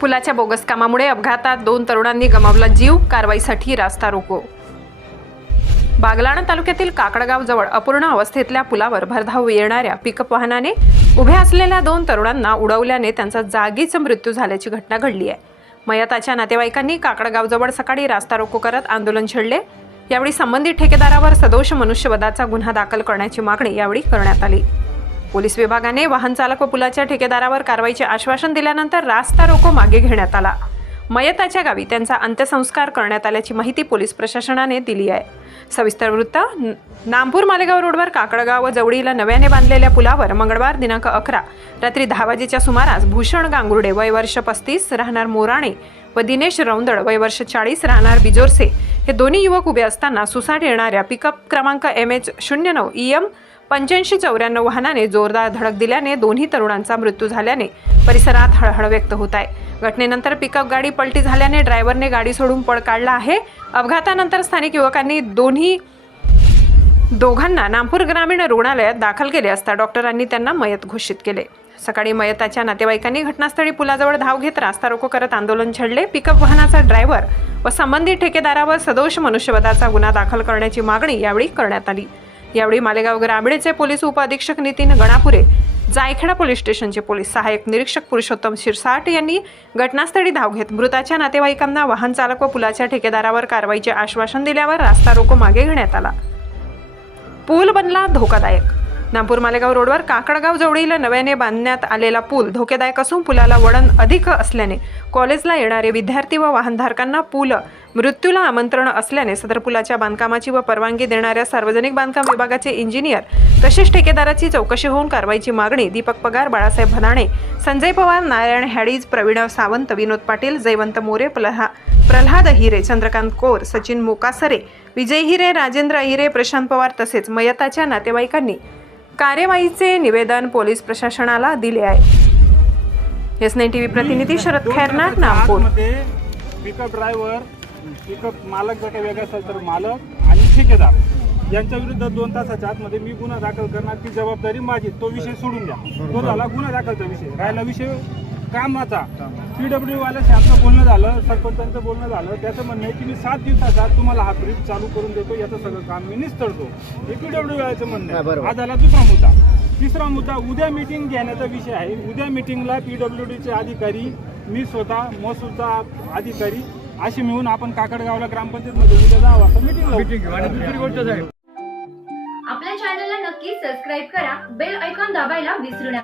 पुलाच्या बोगस कामामुळे अपघातात दोन तरुणांनी गमावला जीव कारवाईसाठी रास्ता रोको. बागलाण तालुक्यातील काकडगाव जवळ अपूर्ण अवस्थेतल्या पुलावर भरधाव येणाऱ्या पिकअप वाहनाने उभ्या असलेल्या दोन तरुणांना उडवल्याने त्यांचा जागीच मृत्यू झाल्याची घटना घडली आहे. मयताच्या नातेवाईकांनी काकडगावजवळ सकाळी रास्ता रोको करत आंदोलन छेडले. यावेळी संबंधित ठेकेदारावर सदोष मनुष्यवधाचा गुन्हा दाखल करण्याची मागणी यावेळी करण्यात आली. पोलीस विभागाने वाहन चालक व पुलाच्या ठेकेदारावर कारवाईचे आश्वासन दिल्यानंतर रास्ता रोको मागे घेण्यात आला. मयताच्या गावी त्यांचा अंत्यसंस्कार करण्यात आल्याची माहिती पोलीस प्रशासनाने दिली आहे. सविस्तर वृत्त नामपूर मालेगाव रोडवर काकडगाव व जवळीला नव्याने बांधलेल्या पुलावर मंगळवार दिनांक अकरा रात्री दहा वाजेच्या सुमारास भूषण गांगुर्डे वय वर्ष पस्तीस राहणार मोराणे व दिनेश रौंदळ वय वर्ष चाळीस राहणार बिजोरसे हे दोन्ही युवक उभे असताना सुसाट येणाऱ्या पिकअप क्रमांक एम एच शून्य नऊ ई एम पंच्याऐंशी चौऱ्याण्णव वाहनाने जोरदार धडक दिल्याने दोन्ही तरुणांचा मृत्यू झाल्याने परिसरात हळहळ व्यक्त होत आहे. घटनेनंतर पिकअप गाडी पलटी झाल्याने ड्रायव्हरने गाडी सोडून पळ काढला आहे. अपघातानंतर स्थानिक युवकांनी दोन्ही दोघांना नागपूर ग्रामीण रुग्णालयात दाखल केले असता डॉक्टरांनी त्यांना मयत घोषित केले. सकाळी मयताच्या नातेवाईकांनी घटनास्थळी पुलाजवळ धाव घेत रास्ता रोको करत आंदोलन छेडले. पिकअप वाहनाचा ड्रायव्हर व संबंधित ठेकेदारावर सदोष मनुष्यवधाचा गुन्हा दाखल करण्याची मागणी यावेळी करण्यात आली. यावेळी मालेगाव ग्रामीणचे पोलीस उपअधीक्षक नितीन गणापुरे जायखेडा पोलीस स्टेशनचे पोलीस सहाय्यक निरीक्षक पुरुषोत्तम शिरसाट यांनी घटनास्थळी धाव घेत मृताच्या नातेवाईकांना वाहन चालक व पुलाच्या ठेकेदारावर कारवाईचे आश्वासन दिल्यावर रास्ता रोको मागे घेण्यात आला. पूल बनला धोकादायक. नागपूर मालेगाव रोडवर काकडगाव जवळील नव्याने बांधण्यात आलेला पूल धोकेदायक असून पुलाला वळण अधिक असल्याने कॉलेजला येणारे विद्यार्थी व वाहनधारकांना पूल मृत्यूला आमंत्रण असल्याने सदर पुलाच्या बांधकामाची व परवानगी देणाऱ्या सार्वजनिक बांधकाम विभागाचे इंजिनियर तसेच ठेकेदाराची चौकशी होऊन कारवाईची मागणी दीपक पगार बाळासाहेब भदाणे संजय पवार नारायण हॅडीज प्रवीण सावंत विनोद पाटील जयवंत मोरे प्रल्हा प्रल्हाद हिरे चंद्रकांत कौर सचिन मोकासरे विजय हिरे राजेंद्र हिरे प्रशांत पवार तसेच मयताच्या नातेवाईकांनी कार्यवाहीचे निवेदन पोलीस प्रशासनाला दिले आहे. एस नाईन टी व्ही प्रतिनिधी Sharad Khairnath Nagpur. Pickup driver pickup मालक जर काही वेगळा असेल तर मालक आणि ठेकेदार यांच्या विरुद्ध दोन तासाच्या आतमध्ये मी गुन्हा दाखल करणार ती जबाबदारी माझी तो विषय सोडून द्या. तो झाला गुन्हा दाखलचा विषय. राहिला विषय कामाचा. पीडब्ल्यू वाल्याशी आमचं बोलणं झालं सरपंचांचं बोलणं झालं त्याचं म्हणणं आहे की मी सात दिवसाचा आत तुम्हाला हा ब्रिज चालू करून देतो याचं सगळं काम मी निस्तरतो हे पीडब्ल्यू वाल्याचं म्हणणं आहे. हा झाला दुसरा मुद्दा. तिसरा मुद्दा उद्या मीटिंग घेण्याचा विषय आहे. उद्या मीटिंगला पीडब्ल्यू डीचे अधिकारी मी स्वतः महसूलचा अधिकारी अशी मिळून आपण काकडगावला ग्रामपंचायतमध्ये उद्या दहा वाजता मीटिंग मीटिंग आणि दुसरी गोष्ट साहेब. आपल्या चॅनलला नक्की सबस्क्राईब करा. बेल ऐकॉन दाबायला विसरू नका.